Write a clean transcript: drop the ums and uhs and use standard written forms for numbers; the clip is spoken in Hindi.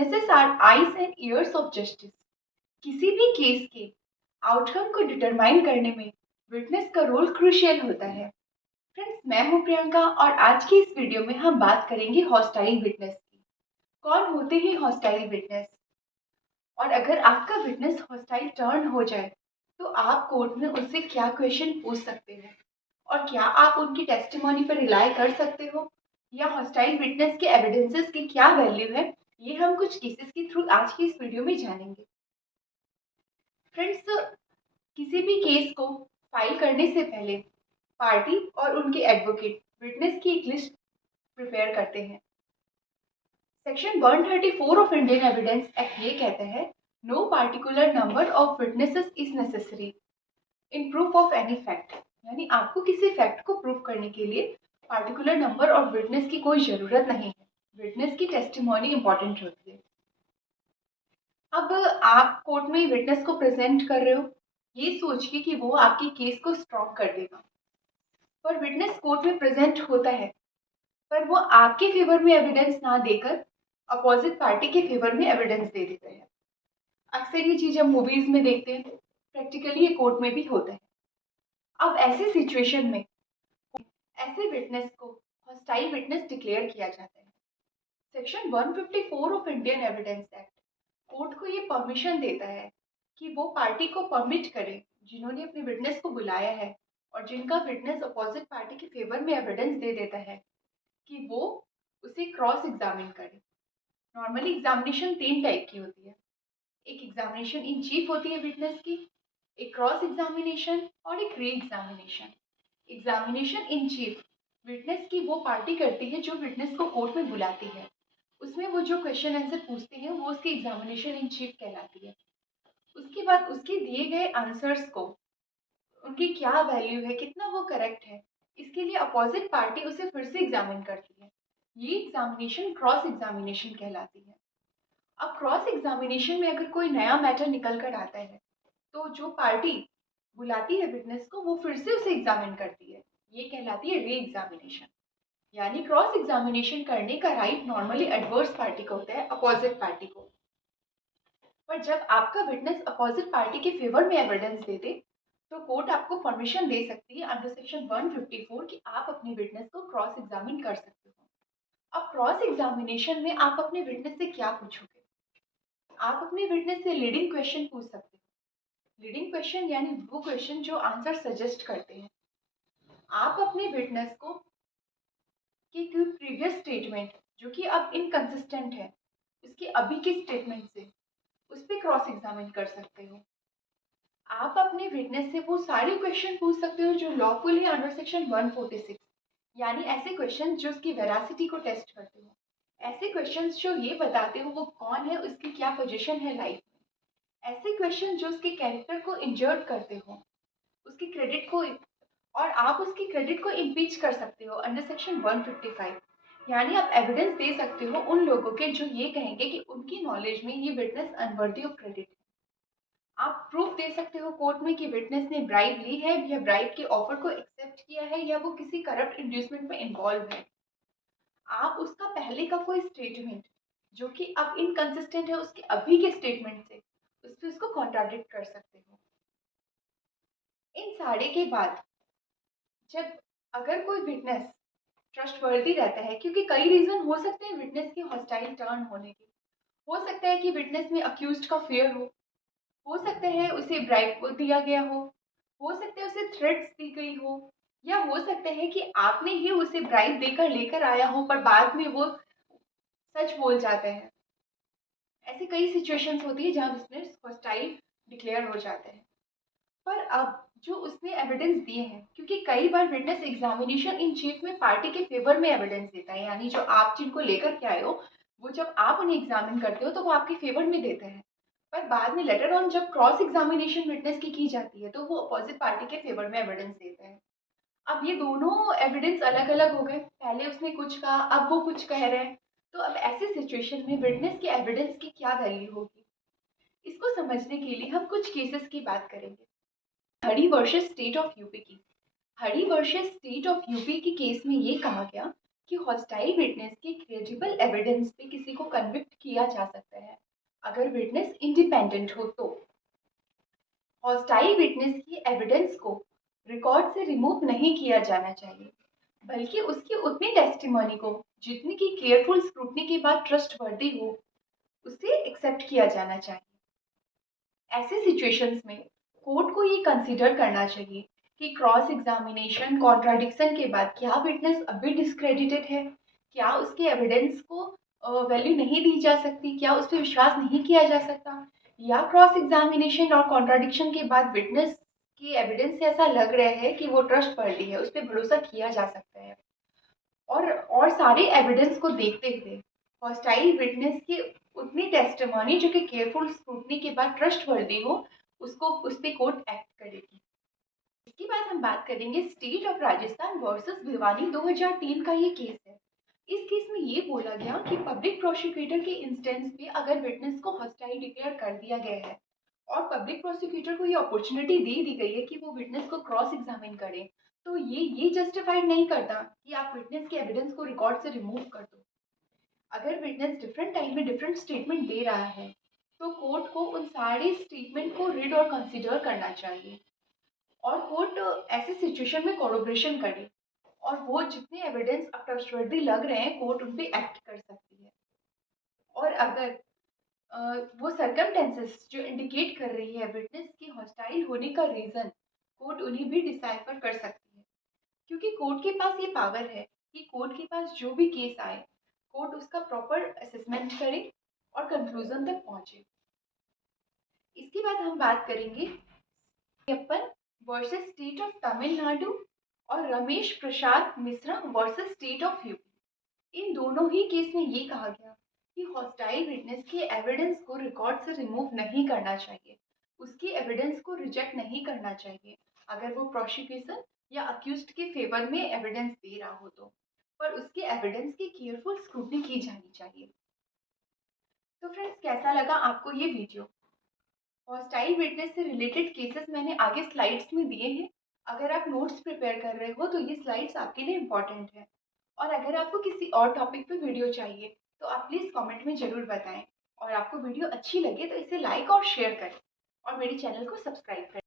witnesses are eyes and ears of justice. किसी भी केस के आउटकम को डिटरमाइन करने में विटनेस का रोल क्रूशियल होता है। फ्रेंड्स, मैं हूं प्रियंका और आज की इस वीडियो में हम बात करेंगे हॉस्टाइल विटनेस की। कौन होते हैं हॉस्टाइल विटनेस, और अगर आपका विटनेस हॉस्टाइल टर्न हो जाए तो आप कोर्ट में उससे क्या क्वेश्चन पूछ सकते हो, और क्या आप उनकी टेस्टिमोनी पर रिलाय कर सकते हो, या हॉस्टाइल विटनेस के एविडेंसेस की क्या वैल्यू है, ये हम कुछ केसेस के थ्रू आज की इस वीडियो में जानेंगे। फ्रेंड्स, किसी भी केस को फाइल करने से पहले पार्टी और उनके एडवोकेट विटनेस की एक लिस्ट प्रिपेयर करते हैं। Section 134 of Indian evidence act ये कहता है, no particular number of witnesses is necessary in proof of any fact. यानी आपको किसी फैक्ट को प्रूफ करने के लिए पार्टिकुलर नंबर ऑफ विटनेस की कोई जरूरत नहीं है। विटनेस की टेस्टिमोनी इंपॉर्टेंट होती है। अब आप कोर्ट में विटनेस को प्रेजेंट कर रहे हो ये सोच के कि वो आपकी केस को स्ट्रॉन्ग कर देगा, पर विटनेस कोर्ट में प्रेजेंट होता है पर वो आपके फेवर में एविडेंस ना देकर अपोजिट पार्टी के फेवर में एविडेंस दे देता है। अक्सर ये चीज हम मूवीज में देखते हैं, प्रैक्टिकली ये कोर्ट में भी होता है। अब ऐसे सिचुएशन में ऐसे विटनेस को हॉस्टाइल विटनेस डिक्लेयर किया जाता है। Section 154 of Indian evidence act court को ये परमिशन देता है कि वो पार्टी को परमिट करे जिन्होंने अपने विटनेस को बुलाया है और जिनका विटनेस अपोजिट पार्टी के फेवर में एविडेंस दे देता है कि वो उसे क्रॉस एग्जामिन करे। नॉर्मली एग्जामिनेशन 3 टाइप की होती है। एक एग्जामिनेशन इन चीफ होती है विटनेस की, एक क्रॉस एग्जामिनेशन और एक re examination. Examination in chief witness की वो पार्टी करती है जो विटनेस को कोर्ट में बुलाती है। उसमें वो जो क्वेश्चन आंसर पूछते हैं वो उसकी एग्जामिनेशन इन चीफ कहलाती है। उसके बाद उसके दिए गए आंसर्स को उनकी क्या वैल्यू है, कितना वो करेक्ट है, इसके लिए अपोजिट पार्टी उसे फिर से एग्जामिन करती है। ये एग्जामिनेशन क्रॉस एग्जामिनेशन कहलाती है। अब क्रॉस एग्जामिनेशन में अगर कोई नया मैटर निकल कर आता है तो जो पार्टी बुलाती है विटनेस को वो फिर से उसे एग्जामिन करती है। ये कहलाती है री एग्जामिनेशन। यानी क्रॉस एग्जामिनेशन करने का राइट नॉर्मली एडवर्स पार्टी को होता है, अपोजिट पार्टी को। पर जब आपका विटनेस अपोजिट पार्टी के फेवर में एविडेंस दे दे तो कोर्ट आपको परमिशन दे सकती है अंडर सेक्शन 154 कि आप अपने विटनेस को क्रॉस एग्जामिन कर सकते हो। अब क्रॉस एग्जामिनेशन में आप अपने विटनेस से क्या पूछोगे? आप अपने विटनेस से लीडिंग क्वेश्चन पूछ सकते हो। लीडिंग क्वेश्चन यानी वो क्वेश्चन जो आंसर सजेस्ट करते हैं। आप अपने विटनेस को कि कोई प्रीवियस स्टेटमेंट जो कि अब इनकंसिस्टेंट है उसके अभी के स्टेटमेंट से उस पर क्रॉस एग्जामिन कर सकते हो। आप अपने विटनेस से वो सारे क्वेश्चन पूछ सकते हो जो लॉफुल है अंडर सेक्शन 146। यानी ऐसे क्वेश्चन जो उसकी वेरासिटी को टेस्ट करते हो, ऐसे क्वेश्चन जो ये बताते हो वो कौन है, उसकी क्या पोजीशन है लाइफ में, ऐसे क्वेश्चन जो उसके कैरेक्टर को इंजर्ड करते हो, उसकी क्रेडिट को, और आप उसकी क्रेडिट को इम्पीच कर सकते हो अंडर सेक्शन 155। यानी आप एविडेंस दे सकते हो उन लोगों के जो ये कहेंगे कि उनकी नॉलेज में ये विटनेस अनवर्दी ऑफ क्रेडिट है। आप प्रूफ दे सकते हो कोर्ट में कि विटनेस ने ब्राइब ली है या ब्राइब के ऑफर को एक्सेप्ट किया है या वो किसी करप्ट इंड्यूसमेंट में इन्वॉल्व है। आप उसका पहले का कोई स्टेटमेंट जो कि अब इनकंसिस्टेंट है उसके अभी के स्टेटमेंट से उस पर उसको कॉन्ट्राडिक्ट कर सकते हो। इन सारे के बाद जब अगर कोई विटनेस ट्रस्टवर्दी रहता है, क्योंकि कई रीजन हो सकते हैं विटनेस के हॉस्टाइल टर्न होने के। हो सकता है कि विटनेस में अक्यूज्ड का फेयर हो सकता है उसे ब्राइब दिया गया हो सकता है उसे थ्रेट्स दी गई हो, या हो सकता है कि आपने ही उसे ब्राइब देकर लेकर आया हो पर बाद में वो सच बोल जाते हैं। ऐसी कई सिचुएशंस होती है जहाँ विटनेस हॉस्टाइल डिक्लेयर हो जाते हैं। पर अब जो उसने एविडेंस दिए हैं, क्योंकि कई बार विटनेस एग्जामिनेशन इन चीफ में पार्टी के फेवर में एविडेंस देता है, यानी जो आप जिनको लेकर के आए हो वो जब आप उन्हें एग्जामिन करते हो तो वो आपके फेवर में देते हैं, पर बाद में लेटर ऑन जब क्रॉस एग्जामिनेशन विटनेस की जाती है तो वो अपोजिट पार्टी के फेवर में एविडेंस देते हैं। अब ये दोनों एविडेंस अलग अलग हो गए, पहले उसने कुछ कहा अब वो कुछ कह रहे हैं, तो अब ऐसे सिचुएशन में विटनेस के एविडेंस की क्या वैल्यू होगी, इसको समझने के लिए हम कुछ केसेस की बात करेंगे। हरी वर्सेस स्टेट ऑफ यूपी की। हरी वर्सेस स्टेट ऑफ यूपी के केस में ये कहा गया कि हॉस्टाइल विटनेस के क्रेडिबल एविडेंस पे किसी को कन्विक्ट किया जा सकता है अगर विटनेस इंडिपेंडेंट हो तो। हॉस्टाइल विटनेस की एविडेंस को रिकॉर्ड से रिमूव नहीं किया जाना चाहिए, बल्कि उसकी उतनी टेस्टिमनी को जितनी की केयरफुल स्क्रूटनी के बाद ट्रस्टवर्दी हो उसे एक्सेप्ट किया जाना चाहिए। ऐसे सिचुएशंस में कोर्ट को ये कंसीडर करना चाहिए कि क्रॉस एग्जामिनेशन कॉन्ट्राडिक्शन के बाद क्या विटनेस अभी डिस्क्रेडिटेड है, क्या उसके एविडेंस को वैल्यू नहीं दी जा सकती, क्या उस पर विश्वास नहीं किया जा सकता, या क्रॉस एग्जामिनेशन और कॉन्ट्राडिक्शन के बाद विटनेस की एविडेंस से ऐसा लग रहा है कि वो ट्रस्टवर्दी है, उस पर भरोसा किया जा सकता है। और सारे एविडेंस को देखते हुए हॉस्टाइल विटनेस की उतनी टेस्टिमनी जो कि केयरफुल स्क्रूटनी के बाद ट्रस्टवर्दी हो उसको उस पर कोर्ट एक्ट करेगी। इसके बाद हम बात करेंगे state of Rajasthan versus Bhiwani 2003 का ये केस है। इस केस में ये बोला गया कि पब्लिक प्रोसिक्यूटर के इंस्टेंस पे अगर विटनेस को हॉस्टाइल डिक्लेयर कर दिया गया है और पब्लिक प्रोसिक्यूटर को ये अपॉर्चुनिटी दे दी गई है कि वो विटनेस को क्रॉस एग्जामिन करे, तो ये जस्टिफाइड नहीं करता कि आप विटनेस के एविडेंस को रिकॉर्ड से रिमूव कर दो। अगर विटनेस डिफरेंट टाइम में डिफरेंट स्टेटमेंट दे रहा है तो कोर्ट को उन सारे स्टेटमेंट को रीड और कंसिडर करना चाहिए और कोर्ट ऐसे सिचुएशन में कोलैबोरेशन करे और वो जितने एविडेंस अब ट्रस्टवर्दी लग रहे हैं कोर्ट उन पे एक्ट कर सकती है। और अगर वो सर्कमटेंसेस जो इंडिकेट कर रही है विटनेस की हॉस्टाइल होने का रीजन, कोर्ट उन्हें भी डिसाइफर कर सकती है, क्योंकि कोर्ट के पास ये पावर है कि कोर्ट के पास जो भी केस आए कोर्ट उसका प्रॉपर असेसमेंट करे और कंक्लूजन तक पहुंचे। इसके बाद हम बात करेंगे Yappan versus state of Tamil Nadu और Ramesh Prasad Mishra versus state of UP. इन दोनों ही केस में ये कहा गया कि हॉस्टाइल विटनेस के एविडेंस को रिकॉर्ड से रिमूव नहीं करना चाहिए, उसकी एविडेंस को रिजेक्ट नहीं करना चाहिए अगर वो प्रोसिक्यूशन या अक्यूज्ड के फेवर में एविडेंस दे रहा हो तो, पर उसके एविडेंस की केयरफुल स्क्रूटनी की जानी चाहिए। तो फ्रेंड्स, कैसा लगा आपको ये वीडियो? हॉस्टाइल विटनेस से रिलेटेड केसेस मैंने आगे स्लाइड्स में दिए हैं। अगर आप नोट्स प्रिपेयर कर रहे हो तो ये स्लाइड्स आपके लिए इम्पॉर्टेंट है। और अगर आपको किसी और टॉपिक पे वीडियो चाहिए तो आप प्लीज़ कमेंट में ज़रूर बताएं। और आपको वीडियो अच्छी लगे तो इसे लाइक और शेयर करें और मेरे चैनल को सब्सक्राइब करें।